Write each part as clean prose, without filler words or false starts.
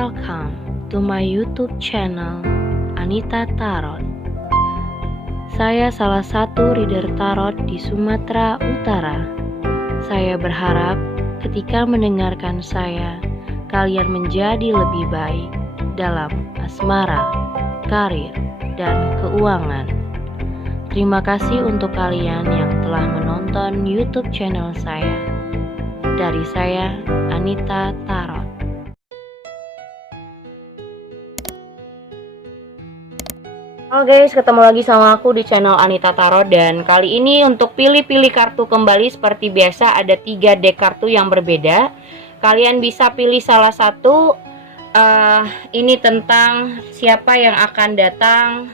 welcome to my YouTube channel Anita Tarot. Saya salah satu reader tarot di Sumatera Utara. Saya berharap ketika mendengarkan saya, kalian menjadi lebih baik dalam asmara, karir, dan keuangan. Terima kasih untuk kalian yang telah menonton YouTube channel saya. Dari saya, Anita Tarot. Halo guys, ketemu lagi sama aku di channel Anita Tarot. Dan kali ini untuk pilih-pilih kartu kembali seperti biasa, ada 3 deck kartu yang berbeda. Kalian bisa pilih salah satu. Ini tentang siapa yang akan datang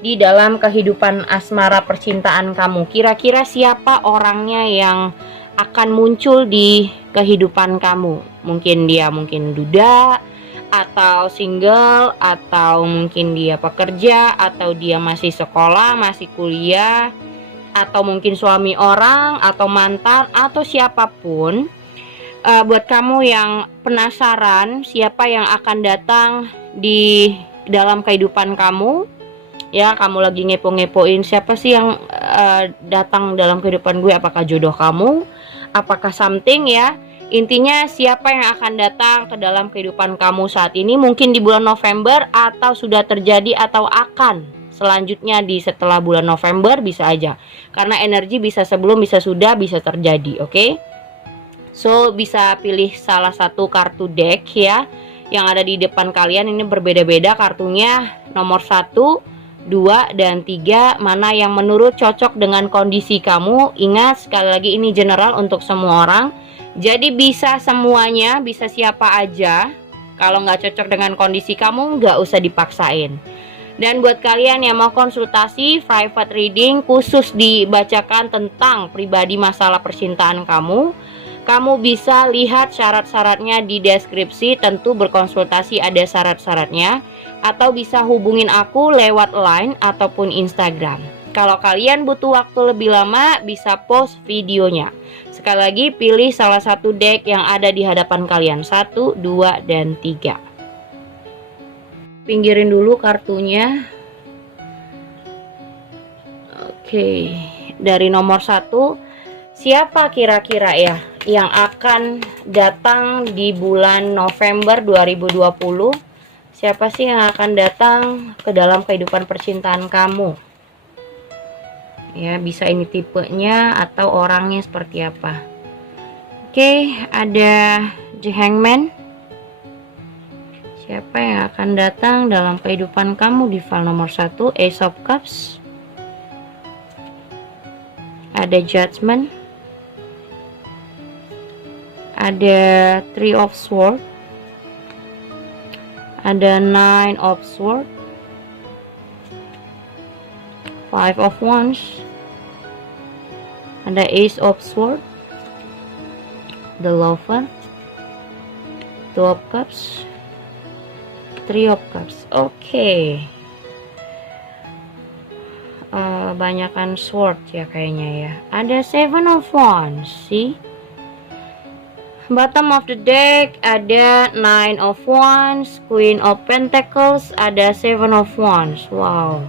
di dalam kehidupan asmara percintaan kamu. Kira-kira siapa orangnya yang akan muncul di kehidupan kamu? Mungkin duda, atau single, atau mungkin dia pekerja, atau dia masih sekolah, masih kuliah, atau mungkin suami orang, atau mantan, atau siapapun. Buat kamu yang penasaran siapa yang akan datang di dalam kehidupan kamu, ya, kamu lagi ngepo-ngepoin siapa sih yang datang dalam kehidupan gue, apakah jodoh kamu, apakah something, ya. Intinya siapa yang akan datang ke dalam kehidupan kamu saat ini, mungkin di bulan November, atau sudah terjadi, atau akan selanjutnya di setelah bulan November, bisa aja. Karena energi bisa sebelum, bisa sudah, bisa terjadi, oke? So, bisa pilih salah satu kartu deck ya, yang ada di depan kalian. Ini berbeda-beda kartunya, nomor 1, 2, dan 3. Mana yang menurut cocok dengan kondisi kamu. Ingat, sekali lagi ini general untuk semua orang. Jadi bisa semuanya, bisa siapa aja. Kalau nggak cocok dengan kondisi kamu, nggak usah dipaksain. Dan buat kalian yang mau konsultasi private reading khusus dibacakan tentang pribadi masalah percintaan kamu, kamu bisa lihat syarat-syaratnya di deskripsi. Tentu berkonsultasi ada syarat-syaratnya. Atau bisa hubungin aku lewat line ataupun Instagram. Kalau kalian butuh waktu lebih lama, bisa post videonya. Sekali lagi, pilih salah satu deck yang ada di hadapan kalian. 1, 2, dan 3. Pinggirin dulu kartunya. Oke, dari nomor 1, siapa kira-kira ya yang akan datang di bulan November 2020? Siapa sih yang akan datang ke dalam kehidupan percintaan kamu? Ya, bisa ini tipenya atau orangnya seperti apa. Oke, ada The Hangman. Siapa yang akan datang dalam kehidupan kamu di file nomor 1? Ace of Cups. Ada Judgment. Ada Three of Swords. Ada Nine of Swords. 5 of Wands. Ada Ace of Swords. The Lover. 2 of Cups. 3 of Cups. Oke. Banyakan sword ya kayaknya ya. Ada 7 of Wands sih. Bottom of the deck ada 9 of Wands, Queen of Pentacles, ada 7 of Wands. Wow.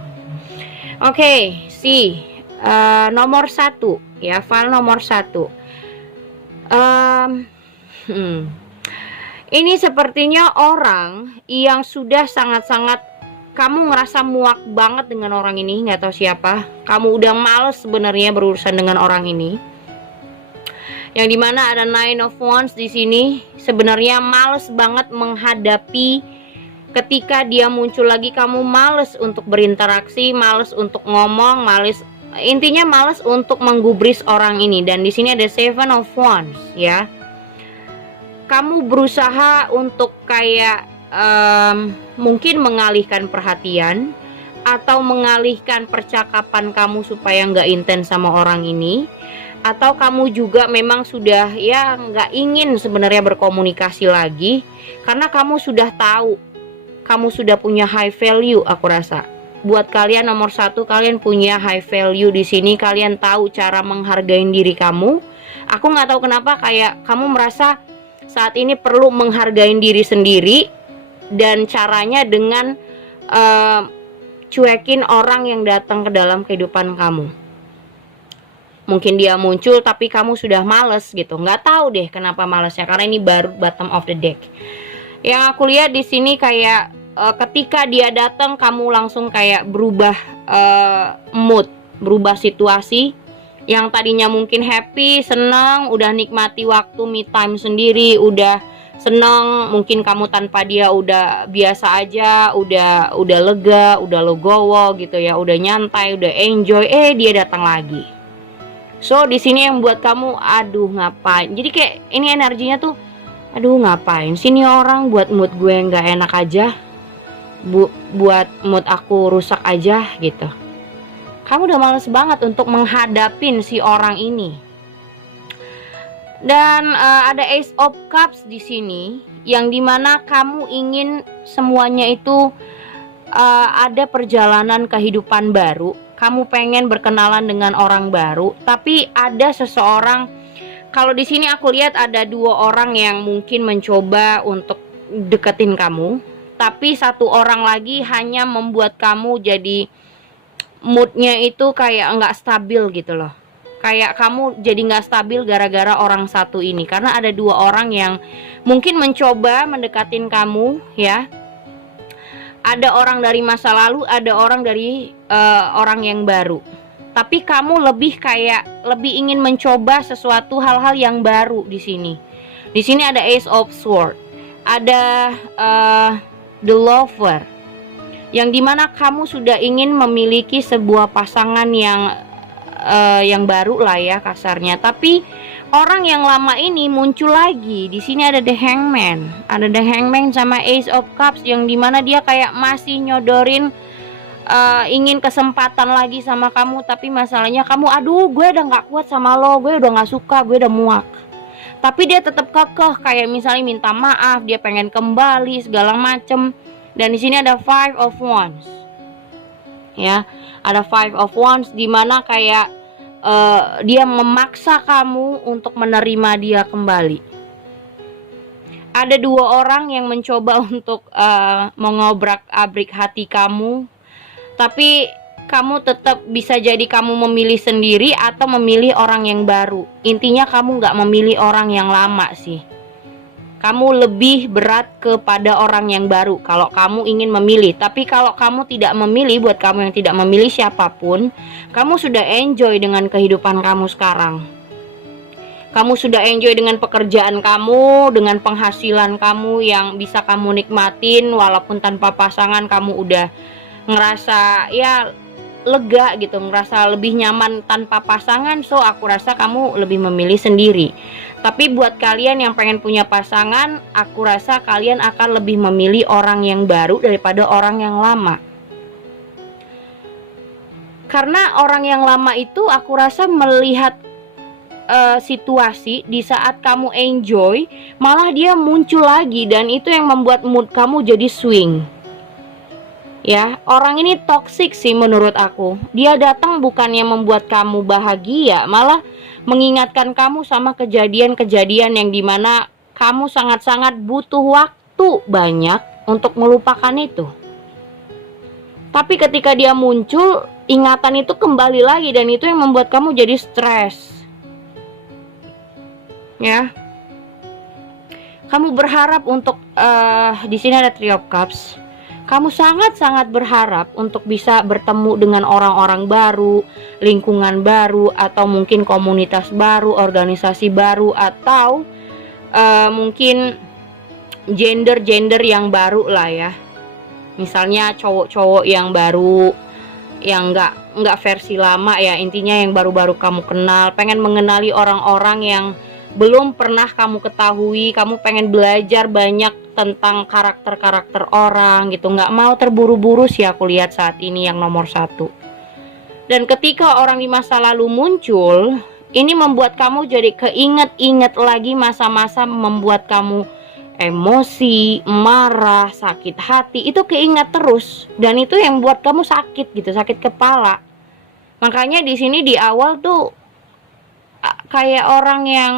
Oke, nomor 1 ya, file nomor 1. Ini sepertinya orang yang sudah sangat-sangat kamu ngerasa muak banget dengan orang ini, nggak tahu siapa. Kamu udah males sebenarnya berurusan dengan orang ini. Yang dimana ada 9 of Wands di sini, sebenarnya males banget menghadapi. Ketika dia muncul lagi, kamu males untuk berinteraksi, males untuk ngomong, intinya males untuk menggubris orang ini. Dan di sini ada 7 of Wands ya. Kamu berusaha untuk kayak mungkin mengalihkan perhatian atau mengalihkan percakapan kamu supaya nggak intens sama orang ini. Atau kamu juga memang sudah ya nggak ingin sebenarnya berkomunikasi lagi, karena kamu sudah tahu, kamu sudah punya high value. Aku rasa buat kalian nomor 1, kalian punya high value di sini. Kalian tahu cara menghargai diri kamu. Aku nggak tahu kenapa kayak kamu merasa saat ini perlu menghargai diri sendiri. dan caranya dengan cuekin orang yang datang ke dalam kehidupan kamu. Mungkin dia muncul tapi kamu sudah males gitu. Nggak tahu deh kenapa malesnya, karena ini baru bottom of the deck. Yang aku lihat di sini kayak ketika dia datang kamu langsung kayak berubah mood, berubah situasi. Yang tadinya mungkin happy, senang, udah nikmati waktu me time sendiri, udah senang, mungkin kamu tanpa dia udah biasa aja, udah lega, udah legowo gitu ya, udah nyantai, udah enjoy, dia datang lagi. So di sini yang buat kamu, aduh ngapain? Jadi kayak ini energinya tuh, aduh ngapain sini orang buat mood gue nggak enak aja, buat mood aku rusak aja gitu. Kamu udah males banget untuk menghadapin si orang ini. Dan ada Ace of Cups di sini, yang dimana kamu ingin semuanya itu ada perjalanan kehidupan baru. Kamu pengen berkenalan dengan orang baru, tapi ada seseorang. Kalau di sini aku lihat ada 2 orang yang mungkin mencoba untuk deketin kamu, tapi 1 orang lagi hanya membuat kamu jadi moodnya itu kayak nggak stabil gitu loh. Kayak kamu jadi nggak stabil gara-gara orang satu ini, karena ada 2 orang yang mungkin mencoba mendekatin kamu ya. Ada orang dari masa lalu, ada orang dari orang yang baru. Tapi kamu lebih ingin mencoba sesuatu hal-hal yang baru di sini. Di sini ada Ace of Swords, ada The Lover, yang dimana kamu sudah ingin memiliki sebuah pasangan yang baru lah ya kasarnya. Tapi orang yang lama ini muncul lagi. Di sini ada The Hangman, ada The Hangman sama Ace of Cups, yang dimana dia kayak masih nyodorin ingin kesempatan lagi sama kamu. Tapi masalahnya kamu, aduh gue udah nggak kuat sama lo, gue udah nggak suka, gue udah muak. Tapi dia tetap kekeh, kayak misalnya minta maaf, dia pengen kembali segala macem. Dan di sini ada Five of Wands, ya, ada Five of Wands, dimana kayak dia memaksa kamu untuk menerima dia kembali. Ada 2 orang yang mencoba untuk mengobrak-abrik hati kamu, tapi kamu tetap bisa jadi kamu memilih sendiri atau memilih orang yang baru. Intinya kamu nggak memilih orang yang lama sih. Kamu lebih berat kepada orang yang baru kalau kamu ingin memilih. Tapi kalau kamu tidak memilih, buat kamu yang tidak memilih siapapun, kamu sudah enjoy dengan kehidupan kamu sekarang. Kamu sudah enjoy dengan pekerjaan kamu, dengan penghasilan kamu yang bisa kamu nikmatin. Walaupun tanpa pasangan, kamu udah ngerasa ya lega gitu, ngerasa lebih nyaman tanpa pasangan. So aku rasa kamu lebih memilih sendiri. Tapi buat kalian yang pengen punya pasangan, aku rasa kalian akan lebih memilih orang yang baru daripada orang yang lama. Karena orang yang lama itu aku rasa melihat situasi di saat kamu enjoy, malah dia muncul lagi, dan itu yang membuat mood kamu jadi swing. Ya, orang ini toksik sih menurut aku. Dia datang bukannya membuat kamu bahagia, malah mengingatkan kamu sama kejadian-kejadian yang dimana kamu sangat-sangat butuh waktu banyak untuk melupakan itu. Tapi ketika dia muncul, ingatan itu kembali lagi, dan itu yang membuat kamu jadi stres. Ya, kamu berharap untuk di sini ada Three of Cups. Kamu sangat-sangat berharap untuk bisa bertemu dengan orang-orang baru, lingkungan baru, atau mungkin komunitas baru, organisasi baru, atau mungkin gender yang baru lah ya. Misalnya cowok-cowok yang baru, yang nggak versi lama ya, intinya yang baru-baru kamu kenal. Pengen mengenali orang-orang yang belum pernah kamu ketahui. Kamu pengen belajar banyak tentang karakter-karakter orang gitu. Nggak mau terburu-buru sih aku lihat saat ini yang nomor 1. Dan ketika orang di masa lalu muncul, ini membuat kamu jadi keinget-inget lagi masa-masa membuat kamu emosi, marah, sakit hati. Itu keinget terus, dan itu yang buat kamu sakit gitu, sakit kepala. Makanya di sini di awal tuh kayak orang yang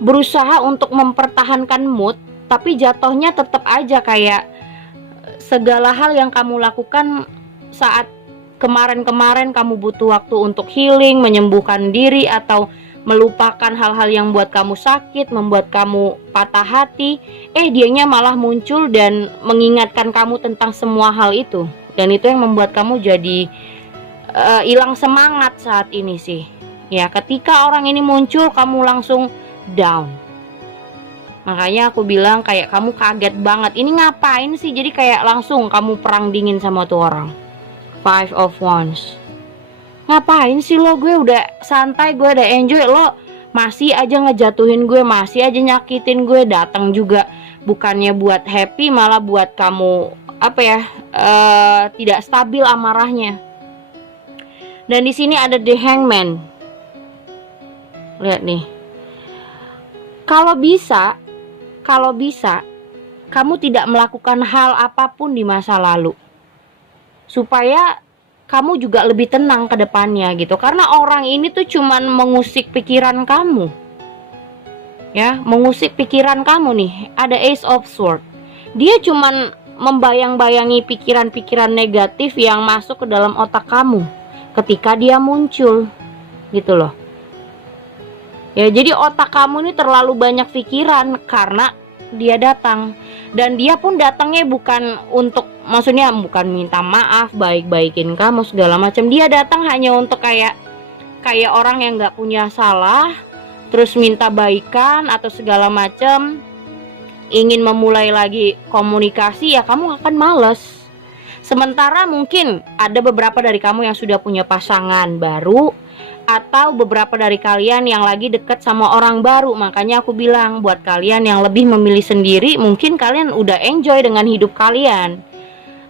berusaha untuk mempertahankan mood, tapi jatuhnya tetap aja kayak segala hal yang kamu lakukan saat kemarin-kemarin kamu butuh waktu untuk healing, menyembuhkan diri, atau melupakan hal-hal yang buat kamu sakit, membuat kamu patah hati, dianya malah muncul dan mengingatkan kamu tentang semua hal itu. Dan itu yang membuat kamu jadi hilang semangat saat ini sih. Ya, ketika orang ini muncul, kamu langsung down. Makanya aku bilang kayak kamu kaget banget. Ini ngapain sih? Jadi kayak langsung kamu perang dingin sama tuh orang. Five of Wands. Ngapain sih lo, gue udah santai, gue udah enjoy, lo masih aja ngejatuhin gue, masih aja nyakitin gue. Datang juga bukannya buat happy, malah buat kamu tidak stabil amarahnya. Dan di sini ada The Hangman. Lihat nih. Kalau bisa kamu tidak melakukan hal apapun di masa lalu, supaya kamu juga lebih tenang ke depannya gitu. Karena orang ini tuh cuman mengusik pikiran kamu. Ya, mengusik pikiran kamu nih. Ada Ace of Swords. Dia cuman membayang-bayangi pikiran-pikiran negatif yang masuk ke dalam otak kamu ketika dia muncul. Gitu loh. Ya, jadi otak kamu ini terlalu banyak pikiran karena dia datang. Dan dia pun datangnya bukan untuk, maksudnya bukan minta maaf, baik-baikin kamu segala macam. Dia datang hanya untuk kayak orang yang nggak punya salah, terus minta baikan atau segala macam, ingin memulai lagi komunikasi, ya kamu akan males. Sementara mungkin ada beberapa dari kamu yang sudah punya pasangan baru, atau beberapa dari kalian yang lagi deket sama orang baru. Makanya aku bilang buat kalian yang lebih memilih sendiri, mungkin kalian udah enjoy dengan hidup kalian.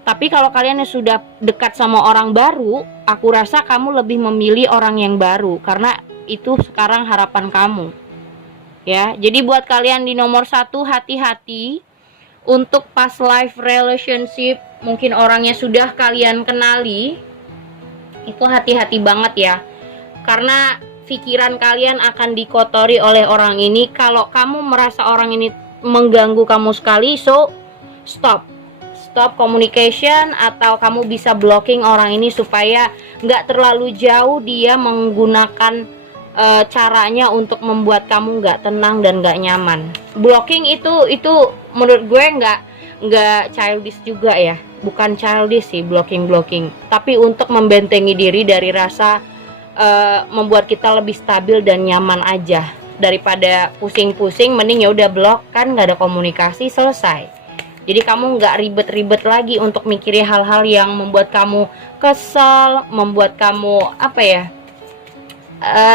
Tapi kalau kalian yang sudah dekat sama orang baru, aku rasa kamu lebih memilih orang yang baru, karena itu sekarang harapan kamu. Ya, jadi buat kalian di nomor 1, hati-hati untuk past life relationship. Mungkin orangnya sudah kalian kenali, itu hati-hati banget ya. Karena pikiran kalian akan dikotori oleh orang ini. Kalau kamu merasa orang ini mengganggu kamu sekali, so stop communication, atau kamu bisa blocking orang ini supaya nggak terlalu jauh dia menggunakan caranya untuk membuat kamu nggak tenang dan nggak nyaman. Blocking itu menurut gue nggak childish juga ya, bukan childish sih blocking, tapi untuk membentengi diri dari rasa membuat kita lebih stabil dan nyaman aja. Daripada pusing-pusing, mending ya udah blok, kan nggak ada komunikasi, selesai. Jadi kamu nggak ribet-ribet lagi untuk mikirin hal-hal yang membuat kamu kesel, membuat kamu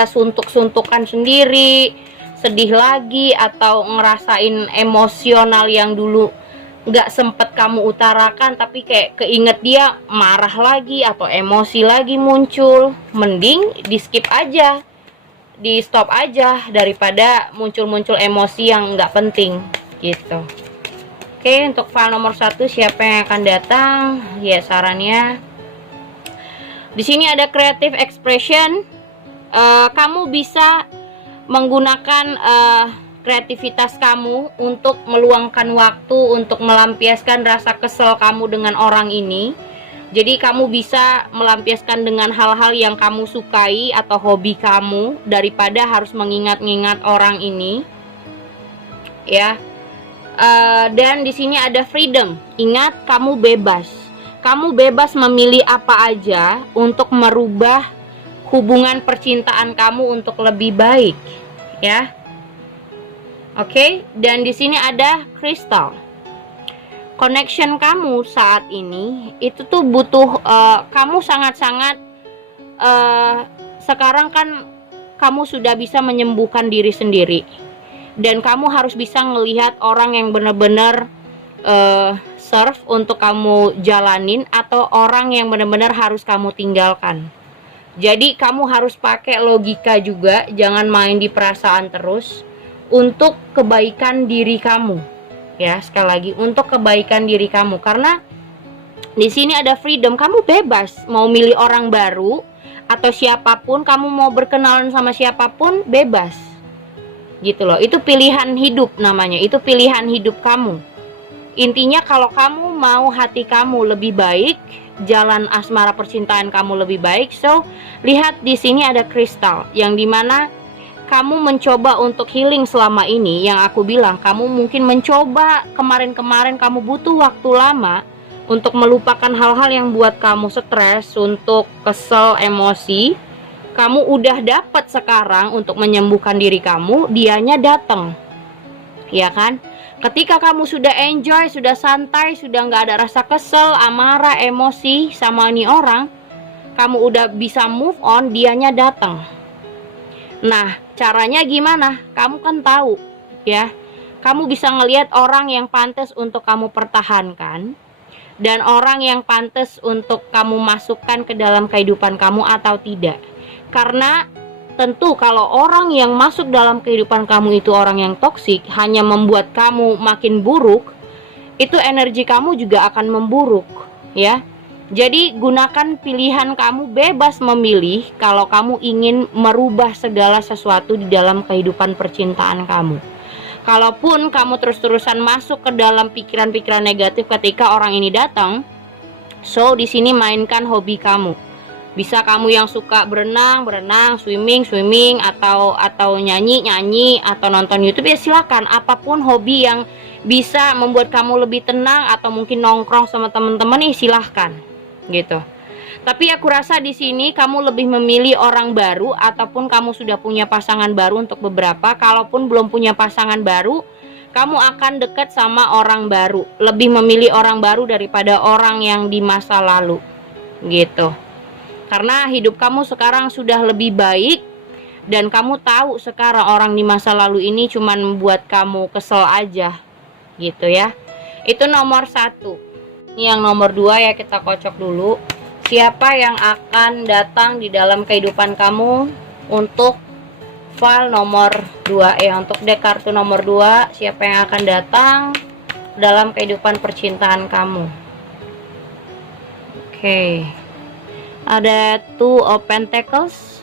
suntuk-suntukan sendiri, sedih lagi, atau ngerasain emosional yang dulu nggak sempet kamu utarakan, tapi kayak keinget dia marah lagi atau emosi lagi muncul. Mending di skip aja, di stop aja, daripada muncul-muncul emosi yang nggak penting gitu. Oke, untuk file nomor 1 siapa yang akan datang? Ya, sarannya di sini ada creative expression. Kamu bisa menggunakan kreativitas kamu untuk meluangkan waktu untuk melampiaskan rasa kesel kamu dengan orang ini. Jadi kamu bisa melampiaskan dengan hal-hal yang kamu sukai atau hobi kamu, daripada harus mengingat-ingat orang ini. Ya. Dan di sini ada freedom. Ingat, kamu bebas. Kamu bebas memilih apa aja untuk merubah hubungan percintaan kamu untuk lebih baik, ya. Oke, dan di sini ada kristal. Connection kamu saat ini itu tuh butuh kamu sangat-sangat sekarang kan kamu sudah bisa menyembuhkan diri sendiri, dan kamu harus bisa ngelihat orang yang benar-benar serve untuk kamu jalanin, atau orang yang benar-benar harus kamu tinggalkan. Jadi kamu harus pakai logika juga, jangan main di perasaan terus. Untuk kebaikan diri kamu, ya, sekali lagi untuk kebaikan diri kamu, karena di sini ada freedom. Kamu bebas mau milih orang baru atau siapapun, kamu mau berkenalan sama siapapun, bebas gitu loh. Itu pilihan hidup namanya, itu pilihan hidup kamu. Intinya kalau kamu mau hati kamu lebih baik, jalan asmara percintaan kamu lebih baik, so lihat di sini ada kristal yang dimana kamu mencoba untuk healing selama ini. Yang aku bilang, kamu mungkin mencoba kemarin-kemarin, kamu butuh waktu lama untuk melupakan hal-hal yang buat kamu stres, untuk kesel, emosi. Kamu udah dapat sekarang untuk menyembuhkan diri kamu, dianya datang, ya kan? Ketika kamu sudah enjoy, sudah santai, sudah nggak ada rasa kesel, amarah, emosi sama ini orang, kamu udah bisa move on, dianya datang. Nah, caranya gimana? Kamu kan tahu, ya. Kamu bisa ngelihat orang yang pantas untuk kamu pertahankan dan orang yang pantas untuk kamu masukkan ke dalam kehidupan kamu atau tidak. Karena tentu kalau orang yang masuk dalam kehidupan kamu itu orang yang toksik, hanya membuat kamu makin buruk, itu energi kamu juga akan memburuk, ya. Jadi gunakan pilihan kamu, bebas memilih kalau kamu ingin merubah segala sesuatu di dalam kehidupan percintaan kamu. Kalaupun kamu terus-terusan masuk ke dalam pikiran-pikiran negatif ketika orang ini datang, so di sini mainkan hobi kamu. Bisa kamu yang suka berenang, swimming, atau nyanyi, atau nonton YouTube, ya silakan. Apapun hobi yang bisa membuat kamu lebih tenang, atau mungkin nongkrong sama teman-teman, nih silahkan, gitu. Tapi aku rasa di sini kamu lebih memilih orang baru, ataupun kamu sudah punya pasangan baru untuk beberapa. Kalaupun belum punya pasangan baru, kamu akan dekat sama orang baru. Lebih memilih orang baru daripada orang yang di masa lalu, gitu. Karena hidup kamu sekarang sudah lebih baik, dan kamu tahu sekarang orang di masa lalu ini cuma membuat kamu kesel aja, gitu ya. Itu nomor 1. Ini yang nomor 2 ya, kita kocok dulu. Siapa yang akan datang di dalam kehidupan kamu untuk file nomor 2 ya, untuk deck kartu nomor 2, siapa yang akan datang dalam kehidupan percintaan kamu. Oke. Ada Two of Pentacles,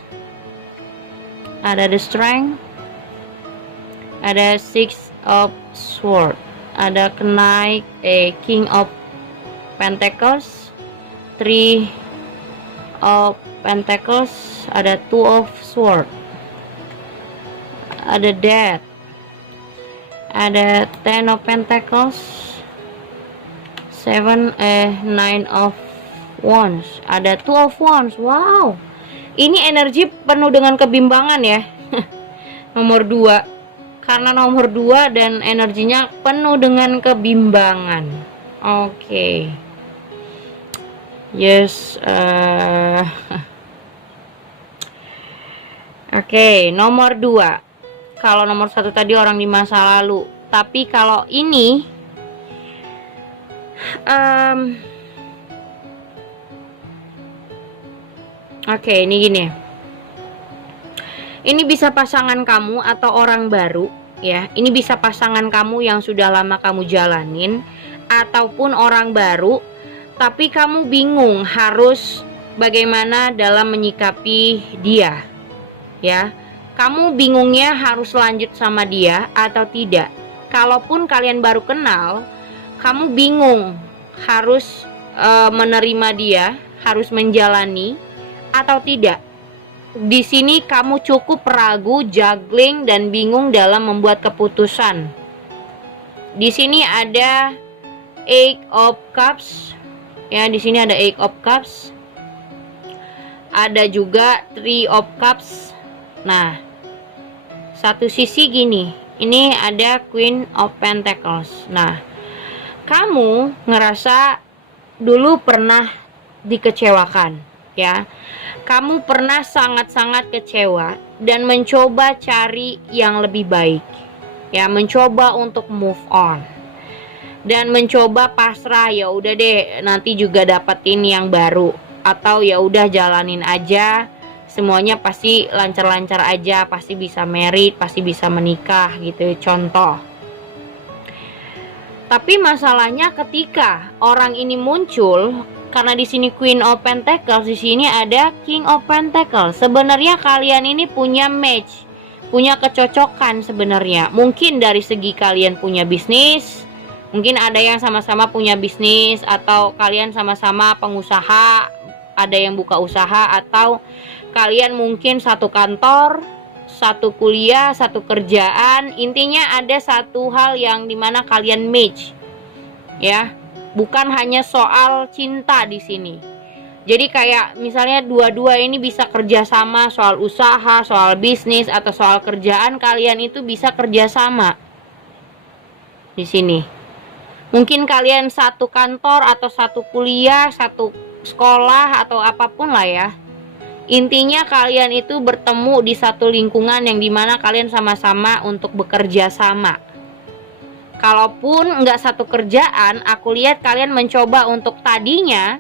ada The Strength, ada Six of Swords, ada Knight, King of Pentacles, Three of Pentacles, ada Two of Swords, ada Death, ada Ten of Pentacles, Nine of Wands, ada Two of Wands. Wow, ini energi penuh dengan kebimbangan ya. Nomor 2, karena nomor 2 dan energinya penuh dengan kebimbangan. Oke. Yes. Oke, nomor 2. Kalau nomor 1 tadi orang di masa lalu, tapi kalau ini oke, ini gini. Ini bisa pasangan kamu atau orang baru ya. Ini bisa pasangan kamu yang sudah lama kamu jalanin, ataupun orang baru, tapi kamu bingung harus bagaimana dalam menyikapi dia. Ya. Kamu bingungnya harus lanjut sama dia atau tidak. Kalaupun kalian baru kenal, kamu bingung harus menerima dia, harus menjalani atau tidak. Di sini kamu cukup ragu, juggling, dan bingung dalam membuat keputusan. Di sini ada Eight of Cups. Ya, di sini ada Eight of Cups. Ada juga Three of Cups. Nah, satu sisi gini, ini ada Queen of Pentacles. Nah, kamu ngerasa dulu pernah dikecewakan, ya. Kamu pernah sangat-sangat kecewa dan mencoba cari yang lebih baik, ya, mencoba untuk move on dan mencoba pasrah, ya udah deh nanti juga dapetin yang baru, atau ya udah jalanin aja, semuanya pasti lancar-lancar aja, pasti bisa married, pasti bisa menikah gitu, contoh. Tapi masalahnya ketika orang ini muncul, karena di sini Queen of Pentacles, di sini ada King of Pentacles. Sebenarnya kalian ini punya match, punya kecocokan sebenarnya. Mungkin dari segi kalian punya bisnis, mungkin ada yang sama-sama punya bisnis, atau kalian sama-sama pengusaha, ada yang buka usaha, atau kalian mungkin satu kantor, satu kuliah, satu kerjaan. Intinya ada satu hal yang dimana kalian match, ya. Bukan hanya soal cinta di sini. Jadi kayak misalnya dua-dua ini bisa kerjasama soal usaha, soal bisnis, atau soal kerjaan. Kalian itu bisa kerjasama di sini. Mungkin kalian satu kantor, atau satu kuliah, satu sekolah, atau apapun lah ya. Intinya kalian itu bertemu di satu lingkungan yang dimana kalian sama-sama untuk bekerja sama. Kalaupun nggak satu kerjaan, aku lihat kalian mencoba untuk tadinya,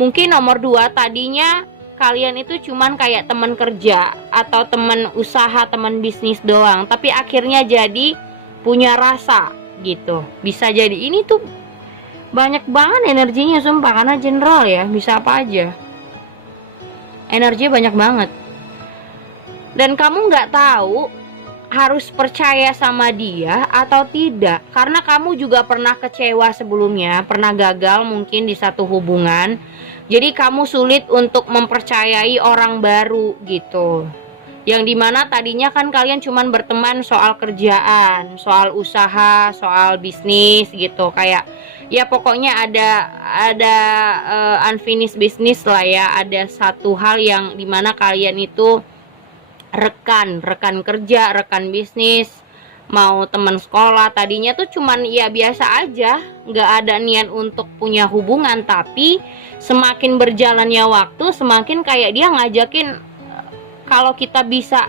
mungkin nomor 2 tadinya kalian itu cuman kayak teman kerja atau teman usaha, teman bisnis doang, tapi akhirnya jadi punya rasa gitu. Bisa jadi ini tuh banyak banget energinya sumpah, karena general ya, bisa apa aja. Energinya banyak banget. Dan kamu nggak tahu harus percaya sama dia atau tidak, karena kamu juga pernah kecewa sebelumnya, pernah gagal mungkin di satu hubungan. Jadi kamu sulit untuk mempercayai orang baru gitu. Yang dimana tadinya kan kalian cuman berteman soal kerjaan, soal usaha, soal bisnis gitu. Kayak ya pokoknya ada unfinished business lah ya. Ada satu hal yang dimana kalian itu rekan kerja, rekan bisnis, mau teman sekolah. Tadinya tuh cuman ya biasa aja, nggak ada niat untuk punya hubungan. Tapi semakin berjalannya waktu, semakin kayak dia ngajakin kalau kita bisa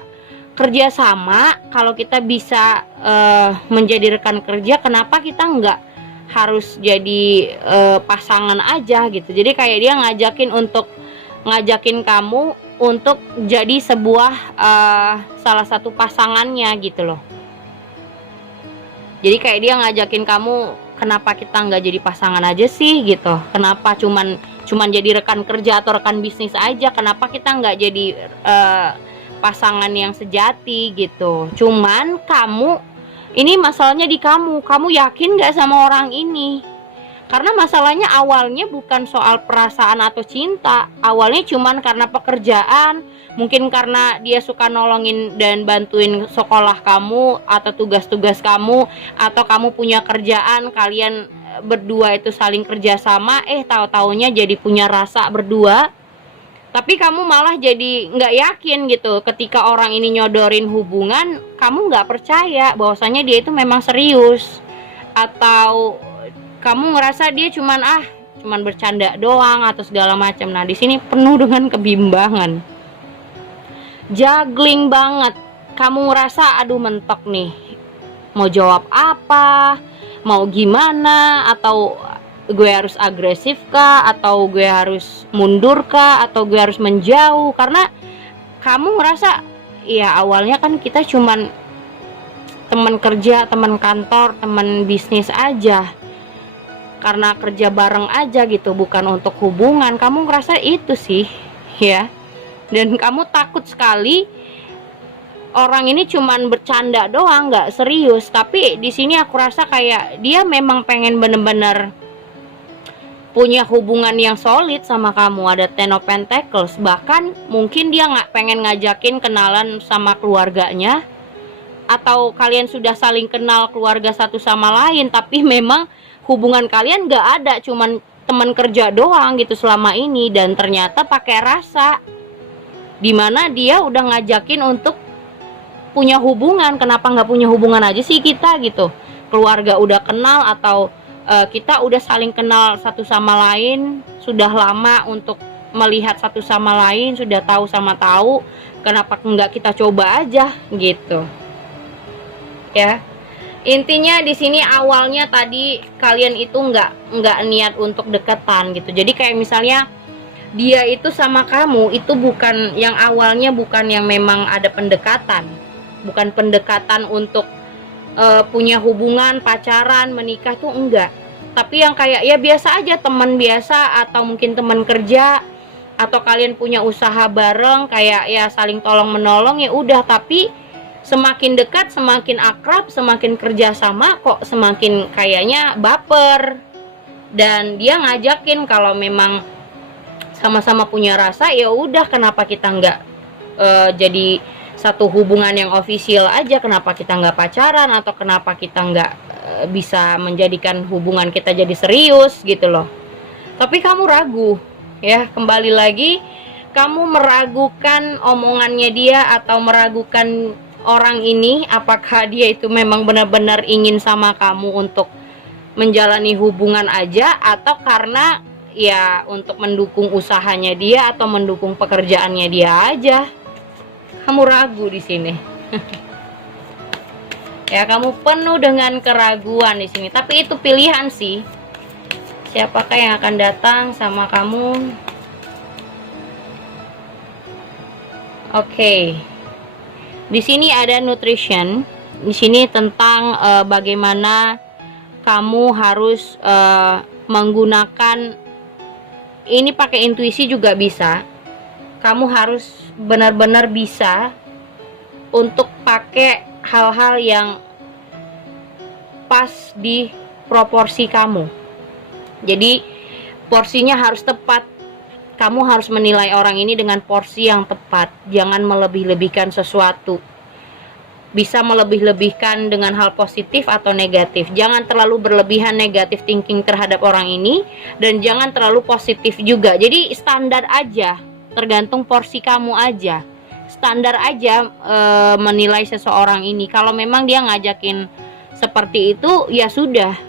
kerja sama, kalau kita bisa menjadi rekan kerja, kenapa kita nggak harus jadi pasangan aja gitu. Jadi kayak dia ngajakin kamu untuk jadi sebuah salah satu pasangannya gitu loh. Jadi kayak dia ngajakin kamu, kenapa kita nggak jadi pasangan aja sih gitu. Kenapa cuman jadi rekan kerja atau rekan bisnis aja. Kenapa kita nggak jadi pasangan yang sejati gitu. Cuman kamu, ini masalahnya di kamu. Kamu yakin nggak sama orang ini? Karena masalahnya awalnya bukan soal perasaan atau cinta. Awalnya cuman karena pekerjaan. Mungkin karena dia suka nolongin dan bantuin sekolah kamu atau tugas-tugas kamu, atau kamu punya kerjaan, kalian berdua itu saling kerjasama. Tahu-taunya jadi punya rasa berdua. Tapi kamu malah jadi nggak yakin gitu. Ketika orang ini nyodorin hubungan, kamu nggak percaya bahwasanya dia itu memang serius. Atau kamu ngerasa dia cuman bercanda doang atau segala macam. Nah, di sini penuh dengan kebimbangan. Juggling banget. Kamu ngerasa aduh mentok nih. Mau jawab apa? Mau gimana? Atau gue harus agresif kah? Atau gue harus mundur kah? Atau gue harus menjauh? Karena kamu ngerasa ya awalnya kan kita cuman teman kerja, teman kantor, teman bisnis aja. Karena kerja bareng aja gitu, bukan untuk hubungan. Kamu ngerasa itu sih ya. Dan kamu takut sekali orang ini cuman bercanda doang, nggak serius. Tapi di sini aku rasa kayak dia memang pengen bener-bener punya hubungan yang solid sama kamu. Ada Ten of Pentacles. Bahkan mungkin dia nggak pengen ngajakin kenalan sama keluarganya, atau kalian sudah saling kenal keluarga satu sama lain, tapi memang hubungan kalian gak ada, cuman teman kerja doang gitu selama ini. Dan ternyata pakai rasa, dimana dia udah ngajakin untuk punya hubungan. Kenapa gak punya hubungan aja sih kita gitu. Keluarga udah kenal, atau kita udah saling kenal satu sama lain, sudah lama untuk melihat satu sama lain, sudah tahu sama tahu. Kenapa nggak kita coba aja gitu ya. Intinya di sini awalnya tadi kalian itu nggak niat untuk deketan gitu. Jadi kayak misalnya dia itu sama kamu itu bukan yang awalnya, bukan yang memang ada pendekatan, bukan pendekatan untuk punya hubungan, pacaran, menikah tuh enggak. Tapi yang kayak ya biasa aja, teman biasa, atau mungkin teman kerja, atau kalian punya usaha bareng kayak ya saling tolong menolong, ya udah. Tapi Semakin dekat, semakin akrab, semakin kerjasama kok semakin kayaknya baper. Dan dia ngajakin kalau memang sama-sama punya rasa, ya udah kenapa kita nggak jadi satu hubungan yang official aja, kenapa kita nggak pacaran, atau kenapa kita nggak bisa menjadikan hubungan kita jadi serius gitu loh. Tapi kamu ragu, ya, kembali lagi kamu meragukan omongannya dia atau meragukan orang ini, apakah dia itu memang benar-benar ingin sama kamu untuk menjalani hubungan aja, atau karena ya untuk mendukung usahanya dia atau mendukung pekerjaannya dia aja. Kamu ragu di sini. Ya, kamu penuh dengan keraguan di sini. Tapi itu pilihan sih. Siapakah yang akan datang sama kamu? Oke. Di sini ada nutrition. Di sini tentang bagaimana kamu harus menggunakan ini, pakai intuisi juga bisa. Kamu harus benar-benar bisa untuk pakai hal-hal yang pas di proporsi kamu. Jadi porsinya harus tepat. Kamu harus menilai orang ini dengan porsi yang tepat. Jangan melebih-lebihkan sesuatu. Bisa melebih-lebihkan dengan hal positif atau negatif. Jangan terlalu berlebihan negatif thinking terhadap orang ini, dan jangan terlalu positif juga. Jadi standar aja, tergantung porsi kamu aja. Standar aja menilai seseorang ini. Kalau memang dia ngajakin seperti itu, ya sudah.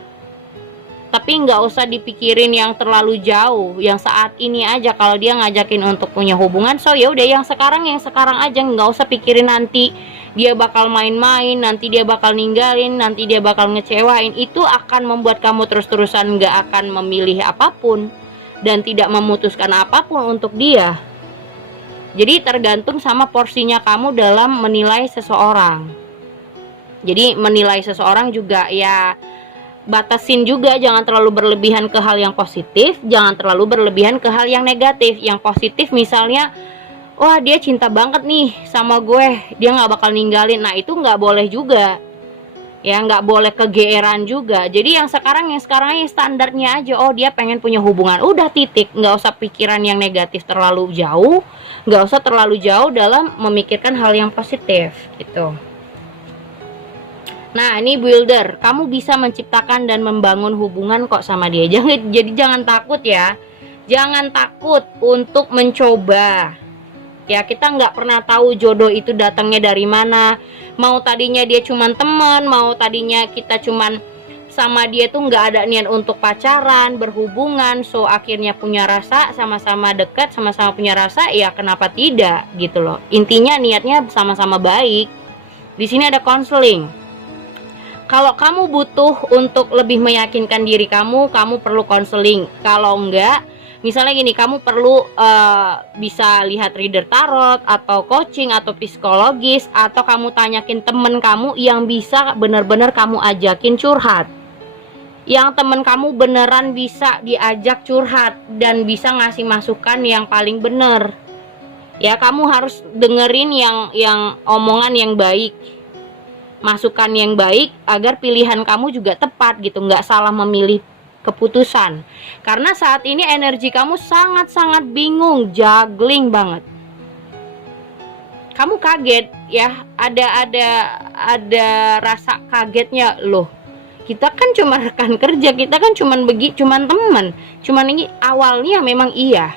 Tapi nggak usah dipikirin yang terlalu jauh, yang saat ini aja. Kalau dia ngajakin untuk punya hubungan, so ya udah yang sekarang aja, nggak usah pikirin nanti dia bakal main-main, nanti dia bakal ninggalin, nanti dia bakal ngecewain. Itu akan membuat kamu terus-terusan nggak akan memilih apapun dan tidak memutuskan apapun untuk dia. Jadi tergantung sama porsinya kamu dalam menilai seseorang. Jadi menilai seseorang juga ya batasin juga, jangan terlalu berlebihan ke hal yang positif, jangan terlalu berlebihan ke hal yang negatif. Yang positif misalnya, wah dia cinta banget nih sama gue, dia nggak bakal ninggalin. Nah itu nggak boleh juga, ya nggak boleh kegeeran juga. Jadi yang sekarang standarnya aja, oh dia pengen punya hubungan, udah titik. Nggak usah pikiran yang negatif terlalu jauh, nggak usah terlalu jauh dalam memikirkan hal yang positif gitu. Nah ini builder, kamu bisa menciptakan dan membangun hubungan kok sama dia. Jadi jangan takut ya, jangan takut untuk mencoba. Ya kita nggak pernah tahu jodoh itu datangnya dari mana. Mau tadinya dia cuman teman, mau tadinya kita cuman sama dia tuh nggak ada niat untuk pacaran, berhubungan. So akhirnya punya rasa, sama-sama dekat, sama-sama punya rasa, ya kenapa tidak gitu loh. Intinya niatnya sama-sama baik. Di sini ada konseling. Kalau kamu butuh untuk lebih meyakinkan diri kamu perlu konseling. Kalau enggak, misalnya gini, kamu perlu bisa lihat reader tarot, atau coaching, atau psikologis, atau kamu tanyakin temen kamu yang bisa bener-bener kamu ajakin curhat. Yang temen kamu beneran bisa diajak curhat dan bisa ngasih masukan yang paling bener. Ya kamu harus dengerin yang omongan yang baik, masukan yang baik, agar pilihan kamu juga tepat gitu, nggak salah memilih keputusan. Karena saat ini energi kamu sangat-sangat bingung, juggling banget. Kamu kaget ya, ada rasa kagetnya loh. Kita kan cuma rekan kerja, kita kan cuman teman, cuman ini awalnya memang iya.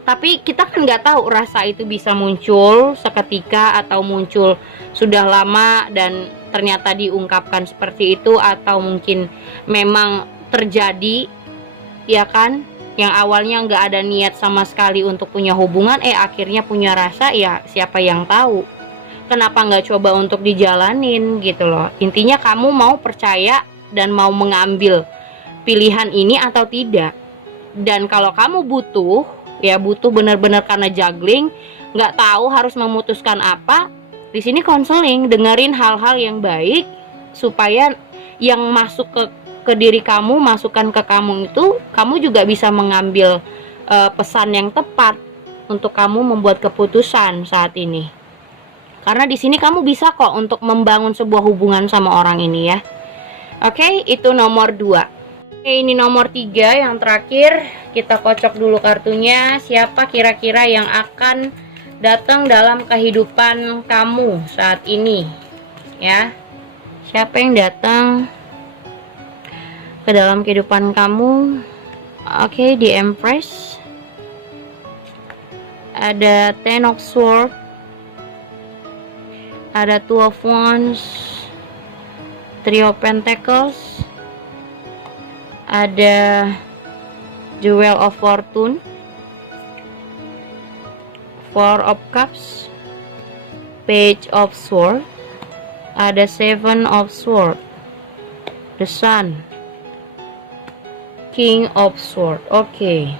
Tapi kita kan nggak tahu rasa itu bisa muncul seketika atau muncul sudah lama dan ternyata diungkapkan seperti itu, atau mungkin memang terjadi, ya kan? Yang awalnya nggak ada niat sama sekali untuk punya hubungan, akhirnya punya rasa, ya siapa yang tahu? Kenapa nggak coba untuk dijalanin gitu loh? Intinya kamu mau percaya dan mau mengambil pilihan ini atau tidak. Dan kalau kamu butuh, ya butuh benar-benar karena juggling, nggak tahu harus memutuskan apa. Di sini konseling, dengerin hal-hal yang baik supaya yang masuk ke diri kamu, masukan ke kamu itu, kamu juga bisa mengambil pesan yang tepat untuk kamu membuat keputusan saat ini. Karena di sini kamu bisa kok untuk membangun sebuah hubungan sama orang ini ya. Oke, itu nomor 2. Oke, ini nomor 3 yang terakhir. Kita kocok dulu kartunya. Siapa kira-kira yang akan datang dalam kehidupan kamu saat ini? Ya. Siapa yang datang ke dalam kehidupan kamu? Oke, di Empress. Ada Ten of Swords. Ada Two of Wands, Three of Pentacles, ada Jewel of Fortune, Four of Cups, Page of Swords, ada Seven of Swords, The Sun, King of Swords. Oke,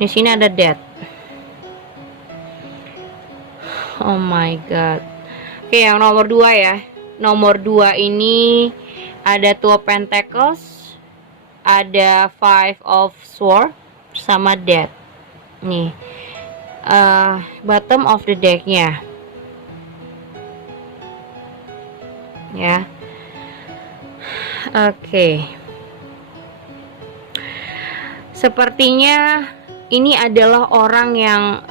di sini ada Death. Oh my god. Oke, yang nomor 2 ya. Nomor 2 ini ada Two of Pentacles, ada Five of Swords, sama Death. Nih, bottom of the decknya. Ya. Oke. Sepertinya ini adalah orang yang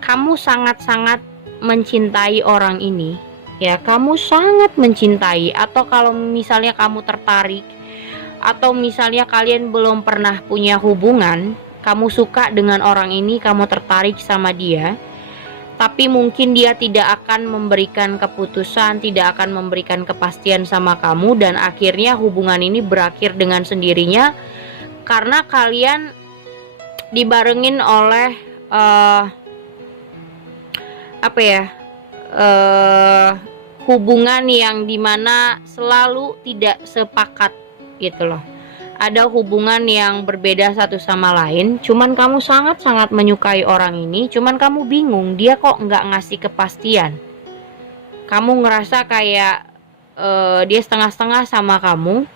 kamu sangat-sangat mencintai orang ini ya, kamu sangat mencintai, atau kalau misalnya kamu tertarik, atau misalnya kalian belum pernah punya hubungan, kamu suka dengan orang ini, kamu tertarik sama dia, tapi mungkin dia tidak akan memberikan keputusan, tidak akan memberikan kepastian sama kamu, dan akhirnya hubungan ini berakhir dengan sendirinya karena kalian dibarengin oleh hubungan yang dimana selalu tidak sepakat gitu loh. Ada hubungan yang berbeda satu sama lain, cuman kamu sangat-sangat menyukai orang ini, cuman kamu bingung dia kok nggak ngasih kepastian. Kamu ngerasa kayak dia setengah-setengah sama kamu.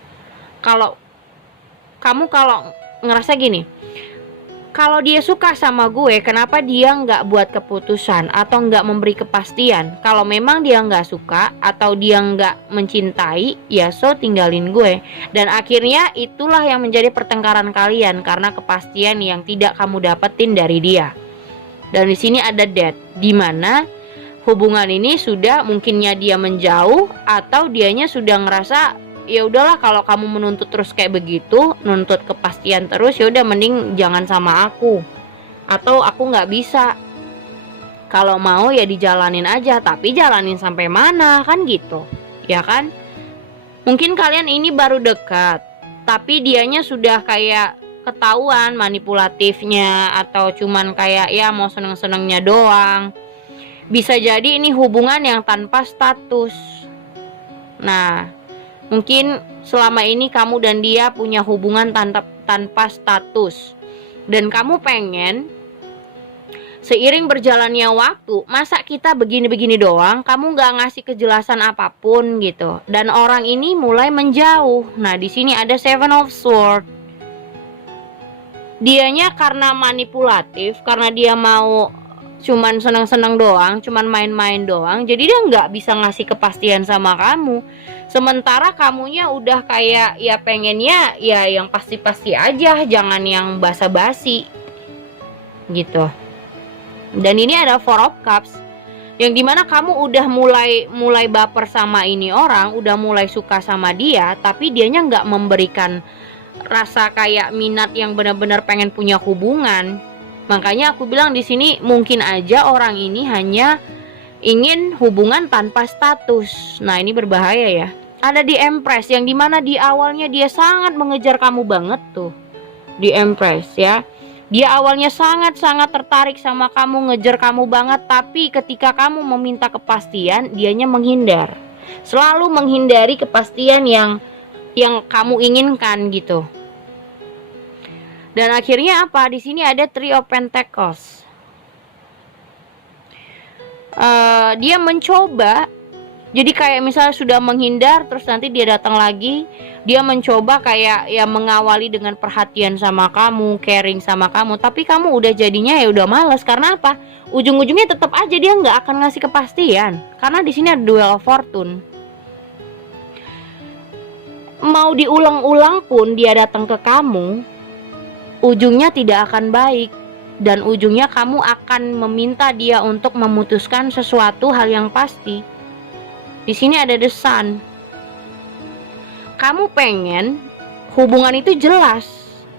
Kalau ngerasa gini, kalau dia suka sama gue, kenapa dia nggak buat keputusan atau nggak memberi kepastian? Kalau memang dia nggak suka atau dia nggak mencintai, ya so tinggalin gue. Dan akhirnya itulah yang menjadi pertengkaran kalian karena kepastian yang tidak kamu dapetin dari dia. Dan di sini ada Death, dimana hubungan ini sudah mungkinnya dia menjauh atau dianya sudah ngerasa ya udahlah, kalau kamu menuntut terus kayak begitu, nuntut kepastian terus, ya udah mending jangan sama aku, atau aku nggak bisa. Kalau mau ya dijalanin aja, tapi jalanin sampai mana kan gitu, ya kan? Mungkin kalian ini baru dekat, tapi dianya sudah kayak ketahuan manipulatifnya, atau cuman kayak ya mau seneng-senengnya doang. Bisa jadi ini hubungan yang tanpa status. Nah, mungkin selama ini kamu dan dia punya hubungan tanpa status, dan kamu pengen seiring berjalannya waktu, masa kita begini-begini doang, kamu gak ngasih kejelasan apapun gitu, dan orang ini mulai menjauh. Nah, di sini ada Seven of Swords. Dianya karena manipulatif, karena dia mau cuman seneng-seneng doang, cuman main-main doang, jadi dia nggak bisa ngasih kepastian sama kamu. Sementara kamunya udah kayak ya pengennya ya yang pasti-pasti aja, jangan yang basa-basi gitu. Dan ini ada Four of Cups, yang dimana kamu udah mulai baper sama ini orang, udah mulai suka sama dia, tapi dianya nggak memberikan rasa kayak minat yang benar-benar pengen punya hubungan. Makanya aku bilang di sini mungkin aja orang ini hanya ingin hubungan tanpa status. Nah, ini berbahaya ya. Ada di Empress, yang dimana di awalnya dia sangat mengejar kamu banget tuh. Di Empress ya, dia awalnya sangat-sangat tertarik sama kamu, ngejar kamu banget, tapi ketika kamu meminta kepastian, dianya menghindar. Selalu menghindari kepastian yang kamu inginkan gitu. Dan akhirnya apa? Di sini ada Three of Pentacles. Dia mencoba Jadi kayak misalnya sudah menghindar, terus nanti dia datang lagi, dia mencoba kayak ya mengawali dengan perhatian sama kamu, caring sama kamu, tapi kamu udah jadinya ya udah males. Karena apa? Ujung-ujungnya tetap aja dia nggak akan ngasih kepastian. Karena di sini ada duel of fortune. Mau diulang-ulang pun dia datang ke kamu, ujungnya tidak akan baik. Dan ujungnya kamu akan meminta dia untuk memutuskan sesuatu hal yang pasti. Di sini ada the sun. Kamu pengen hubungan itu jelas.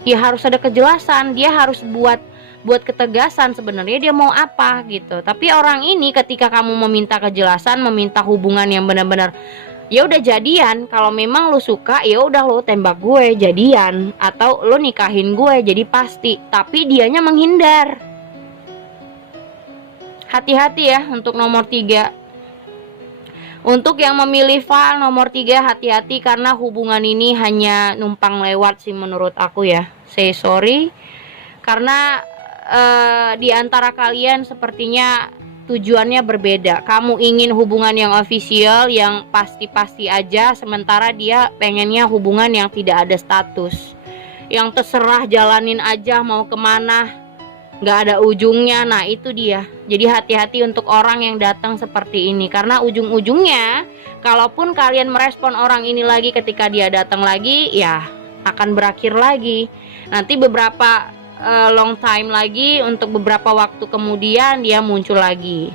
Ya harus ada kejelasan. Dia harus buat ketegasan sebenarnya dia mau apa gitu. Tapi orang ini ketika kamu meminta kejelasan, meminta hubungan yang benar-benar ya udah jadian, kalau memang lo suka ya udah lo tembak gue jadian, atau lo nikahin gue jadi pasti. Tapi dianya menghindar. Hati-hati ya untuk nomor 3. Untuk yang memilih file nomor 3, hati-hati karena hubungan ini hanya numpang lewat sih menurut aku ya. Say sorry karena di antara kalian sepertinya tujuannya berbeda. Kamu ingin hubungan yang official, yang pasti-pasti aja, sementara dia pengennya hubungan yang tidak ada status, yang terserah jalanin aja mau kemana, nggak ada ujungnya. Nah itu dia. Jadi hati-hati untuk orang yang datang seperti ini, karena ujung-ujungnya kalaupun kalian merespon orang ini lagi ketika dia datang lagi, ya akan berakhir lagi. Nanti beberapa long time lagi, untuk beberapa waktu kemudian dia muncul lagi.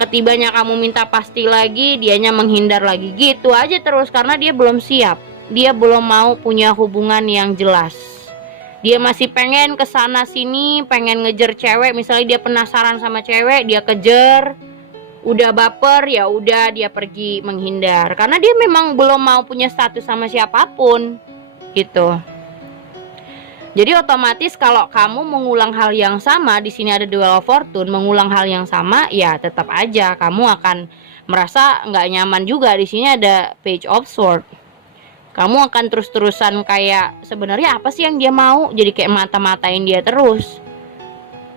Ketibanya kamu minta pasti lagi, dianya menghindar lagi. Gitu aja terus karena dia belum siap. Dia belum mau punya hubungan yang jelas. Dia masih pengen kesana sini, pengen ngejar cewek. Misalnya dia penasaran sama cewek, dia kejar. Udah baper, ya udah dia pergi menghindar. Karena dia memang belum mau punya status sama siapapun. Gitu. Jadi otomatis kalau kamu mengulang hal yang sama, di sini ada duel of fortune, mengulang hal yang sama, ya tetap aja kamu akan merasa nggak nyaman juga. Di sini ada page of sword. Kamu akan terus-terusan kayak sebenarnya apa sih yang dia mau? Jadi kayak mata-matain dia terus.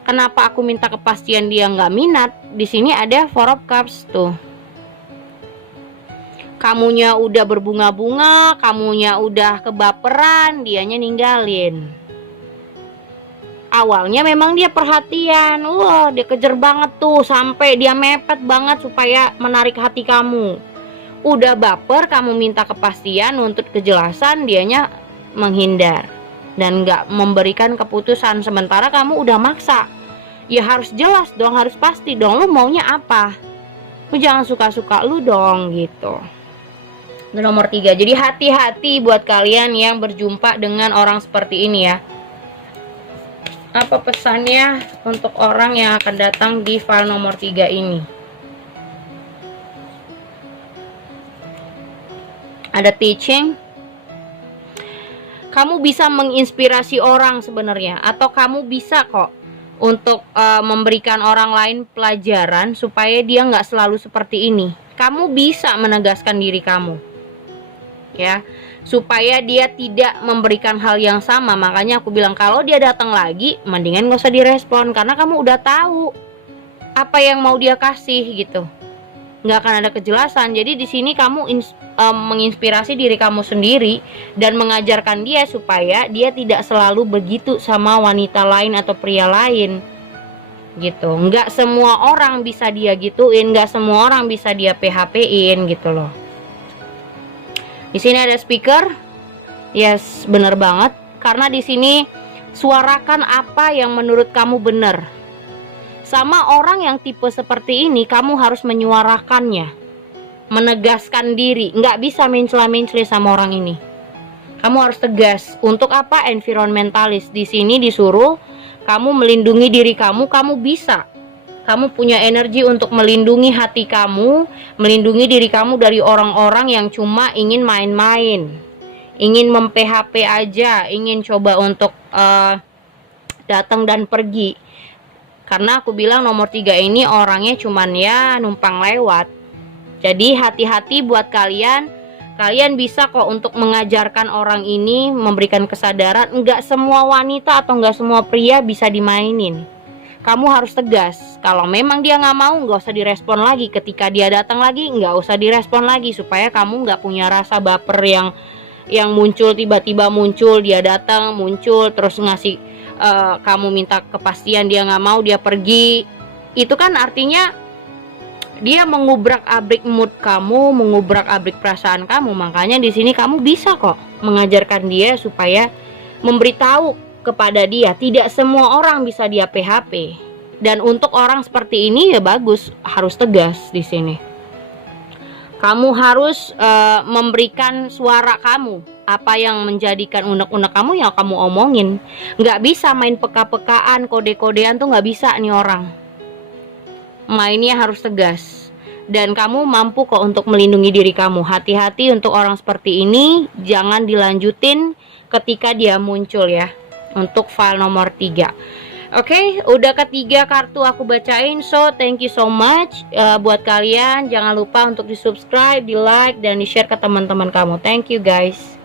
Kenapa aku minta kepastian dia nggak minat? Di sini ada four of cups tuh. Kamunya udah berbunga-bunga, kamunya udah kebaperan, dianya ninggalin. Awalnya memang dia perhatian, wah dia kejar banget tuh, sampai dia mepet banget supaya menarik hati kamu. Udah baper, kamu minta kepastian untuk kejelasan, dianya menghindar dan gak memberikan keputusan. Sementara kamu udah maksa, ya harus jelas dong, harus pasti dong, lu maunya apa. Lu jangan suka-suka lu dong gitu. Dan nomor 3, jadi hati-hati buat kalian yang berjumpa dengan orang seperti ini ya. Apa pesannya untuk orang yang akan datang di file nomor 3 ini? Ada teaching. Kamu bisa menginspirasi orang sebenarnya, atau kamu bisa kok untuk memberikan orang lain pelajaran supaya dia nggak selalu seperti ini. Kamu bisa menegaskan diri kamu, ya, supaya dia tidak memberikan hal yang sama. Makanya aku bilang kalau dia datang lagi, mendingan gak usah direspon, karena kamu udah tahu apa yang mau dia kasih gitu. Nggak akan ada kejelasan. Jadi di sini kamu menginspirasi diri kamu sendiri dan mengajarkan dia supaya dia tidak selalu begitu sama wanita lain atau pria lain gitu. Nggak semua orang bisa dia gituin, nggak semua orang bisa dia PHP-in gitu loh. Di sini ada speaker. Yes, bener banget. Karena di sini suarakan apa yang menurut kamu benar. Sama orang yang tipe seperti ini, kamu harus menyuarakannya, menegaskan diri. Nggak bisa mencela-mencela sama orang ini. Kamu harus tegas. Untuk apa? Environmentalis. Di sini disuruh kamu melindungi diri kamu. Kamu bisa. Kamu punya energi untuk melindungi hati kamu, melindungi diri kamu dari orang-orang yang cuma ingin main-main, ingin mem-PHP aja, ingin coba untuk datang dan pergi. Karena aku bilang nomor 3 ini orangnya cuman ya numpang lewat. Jadi hati-hati buat kalian. Kalian bisa kok untuk mengajarkan orang ini, memberikan kesadaran. Enggak semua wanita atau enggak semua pria bisa dimainin. kamu harus tegas. Kalau memang dia nggak mau, nggak usah direspon lagi. Ketika dia datang lagi, nggak usah direspon lagi, supaya kamu nggak punya rasa baper yang muncul, tiba-tiba muncul, dia datang muncul terus ngasih kamu minta kepastian, dia nggak mau, dia pergi. Itu kan artinya dia mengubrak-abrik mood kamu, mengubrak-abrik perasaan kamu. Makanya di sini kamu bisa kok mengajarkan dia supaya memberitahu kepada dia, tidak semua orang bisa dia PHP. Dan untuk orang seperti ini ya bagus, harus tegas di sini. Kamu harus memberikan suara kamu. Apa yang menjadikan unek-unek kamu yang kamu omongin. Nggak bisa main peka-pekaan, kode-kodean tuh nggak bisa nih orang. Mainnya harus tegas. Dan kamu mampu kok untuk melindungi diri kamu. Hati-hati untuk orang seperti ini, jangan dilanjutin ketika dia muncul ya. Untuk file nomor 3. Oke, udah ketiga kartu aku bacain. So, thank you so much. Buat kalian, jangan lupa untuk di subscribe, di like, dan di share ke teman-teman kamu. Thank you guys.